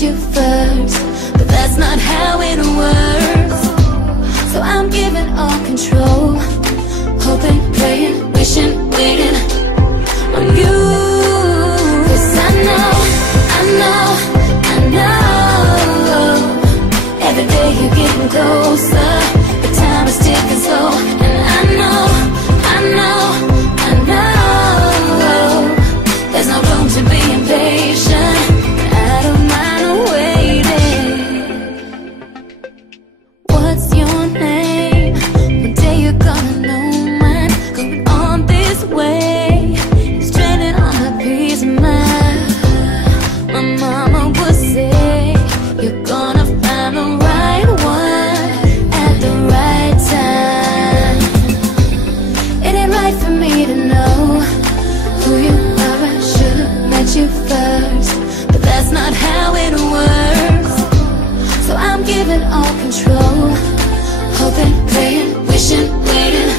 You first, but that's not how it works. So I'm giving all control, hoping, praying, wishing, waiting on you. 'Cause I know, every day you're getting closer, but time is ticking slow. And I know, there's no room to be impatient. I don't mind waiting. What's your name? One day you're gonna know mine. Going on this way, stranded on a piece of mind. My mama would say, you're gonna find the right one at the right time. It ain't right for me to know who you are. I should've met you first, but that's not how it works. So I'm giving all control, hoping, praying, wishing, waiting